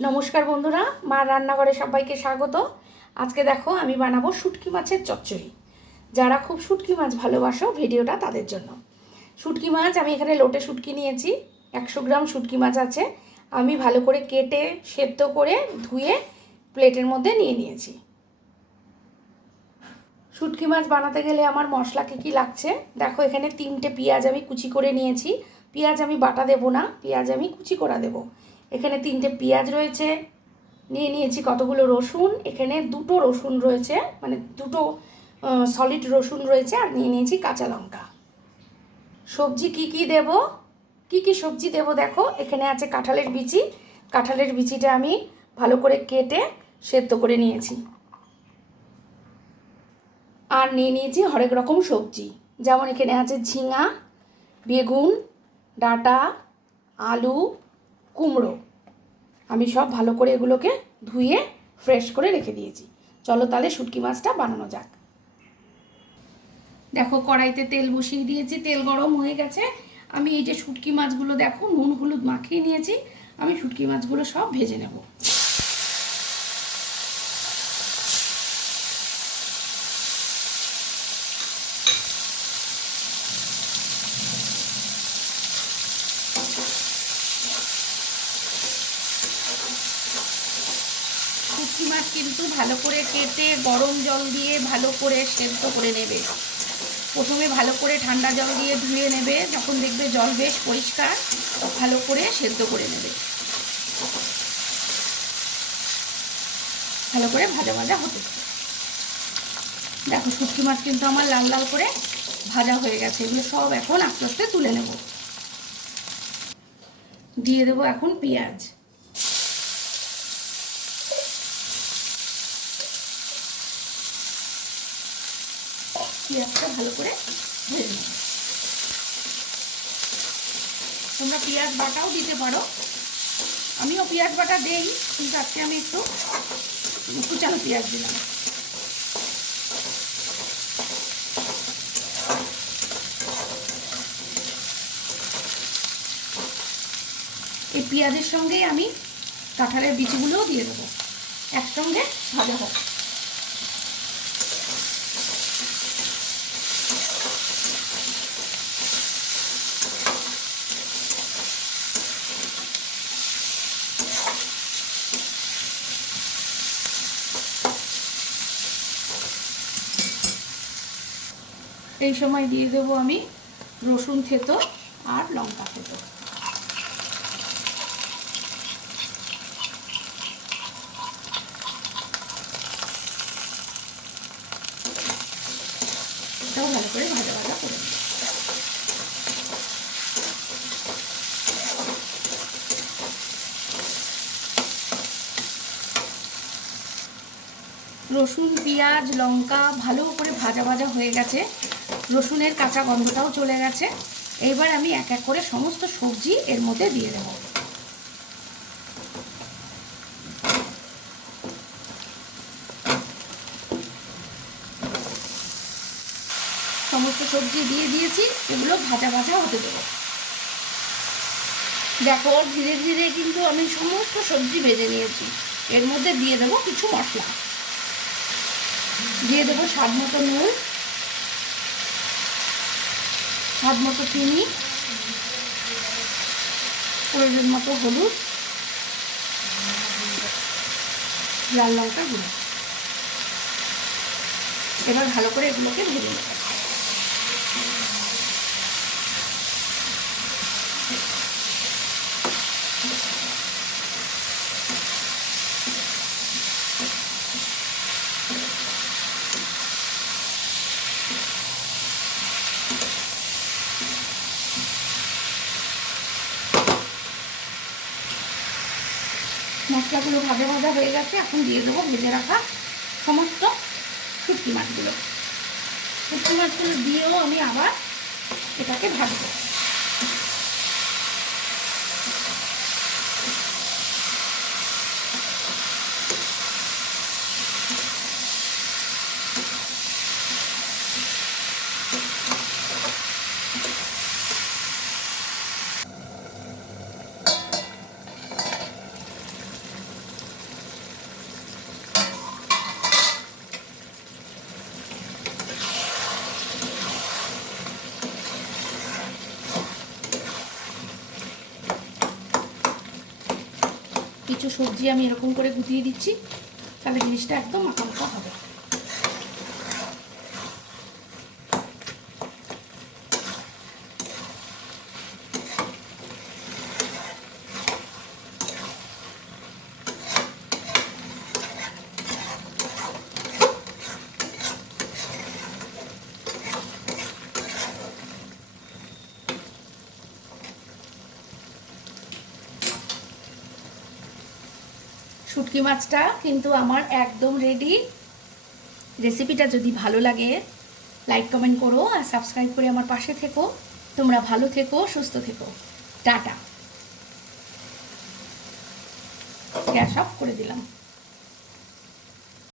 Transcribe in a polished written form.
নমস্কার বন্ধুরা, মার রান্নাঘরে সবাইকে স্বাগত। আজকে দেখো আমি বানাবো শুটকি মাছের চচ্চড়ি। যারা খুব শুটকি মাছ ভালোবাসো ভিডিওটা তাদের জন্য। শুটকি মাছ আমি এখানে লোটে শুটকি নিয়েছি, 100 গ্রাম শুটকি মাছ আছে। আমি ভালো করে কেটে সেদ্ধ করে ধুয়ে প্লেটের মধ্যে নিয়ে নিয়েছি। শুটকি মাছ বানাতে গেলে আমার মশলা কী লাগছে দেখো। এখানে 3টে পেঁয়াজ আমি কুচি করে নিয়েছি। পেঁয়াজ আমি বাটা দেবো না, পেঁয়াজ আমি কুচি করা দেবো। এখানে 3টে পেঁয়াজ রয়েছে, নিয়ে নিয়েছি কতগুলো রসুন। এখানে 2টো রসুন রয়েছে, মানে 2টো সলিড রসুন রয়েছে, আর নিয়ে নিয়েছি কাঁচা লঙ্কা। সবজি কি দেব, কি সবজি দেব দেখো। এখানে আছে কাঁঠালের বিচি। কাঁঠালের বিচিটা আমি ভালো করে কেটে সেদ্ধ করে নিয়েছি। আর নিয়ে নিয়েছি হরেক রকম সবজি, যেমন এখানে আছে ঝিঙা, বেগুন, ডাঁটা, আলু, কুমড়ো। আমি সব ভালো করে এগুলোকে ধুয়ে ফ্রেশ করে রেখে দিয়েছি। চলো তাহলে শুটকি মাছটা বানানো যাক। দেখো কড়াইতে তেল বসিয়ে দিয়েছি, তেল গরম হয়ে গেছে। আমি এই যে শুটকি মাছগুলো দেখো নুন হলুদ মাখিয়ে নিয়েছি। আমি শুটকি মাছগুলো সব ভেজে নেব। শুটকি মাছ কিন্তু ভালো করে কেটে গরম জল দিয়ে ভালো করে সেদ্ধ করে নেবে। প্রথমে ভালো করে ঠান্ডা জল দিয়ে ধুয়ে নেবে, যখন দেখবে জল বেশ পরিষ্কার ভালো করে সেদ্ধ করে নেবে। ভালো করে ভাজা ভাজা হতে। দেখো শুটকি মাছ কিন্তু আমার লাল লাল করে ভাজা হয়ে গেছে। এগুলো সব এখন আস্তে আস্তে তুলে নেব। দিয়ে দেবো এখন পেঁয়াজ। পেঁয়াজটা ভালো করে ভেজে নেব। তোমরা পেঁয়াজ বাটাও দিতে পারো, আমিও পেঁয়াজ বাটা দেই, কিন্তু আজকে আমি একটু কুচানো পেঁয়াজ দিলাম। এই পেঁয়াজের সঙ্গেই আমি কাঁঠালের বিচিগুলোও দিয়ে দেবো, একসঙ্গে ভাজা হোক। এই সময় দিয়ে দেবো আমি রসুন থেতো আর লঙ্কা থেতো। এটাও ভালো করে ভাজা ভাজা করে নেব। রসুন পেঁয়াজ লঙ্কা ভালো করে ভাজা ভাজা হয়ে গেছে, রসুনের কাঁচা গন্ধটাও চলে গেছে। এইবার আমি এক এক করে সমস্ত সবজি এর মধ্যে দিয়ে দেব। সমস্ত সবজি দিয়ে দিয়েছি, এগুলো ভাজা ভাজা হতে দেবো। দেখো ধীরে ধীরে কিন্তু আমি সমস্ত সবজি ভেজে নিয়েছি। এর মধ্যে দিয়ে দেবো কিছু মশলা। দিয়ে দেবো স্বাদ মতো নুন, স্বাদ মতো চিনি, প্রয়োজন মতো হলুদ, লাল লঙ্কার গুঁড়ো। এবার ভালো করে এগুলোকে ভেজে নেব। মশলাগুলো ভাজা ভাজা হয়ে গেছে, এখন দিয়ে দেবো ভেজে রাখা সমস্ত শুটকি মাছগুলো। শুটকি মাছগুলো দিয়েও আমি আবার এটাকে ভাজবো। কিছু সবজি আমি এরকম করে গুটিয়ে দিচ্ছি, তাহলে জিনিসটা একদম মাখা মাখা হবে। শুটকি মাছটা কিন্তু আমার একদম রেডি। রেসিপিটা যদি ভালো লাগে লাইক কমেন্ট করো আর সাবস্ক্রাইব করে আমার পাশে থেকো। তোমরা ভালো থেকো, সুস্থ থেকো। টাটা। গ্যাস অফ করে দিলাম।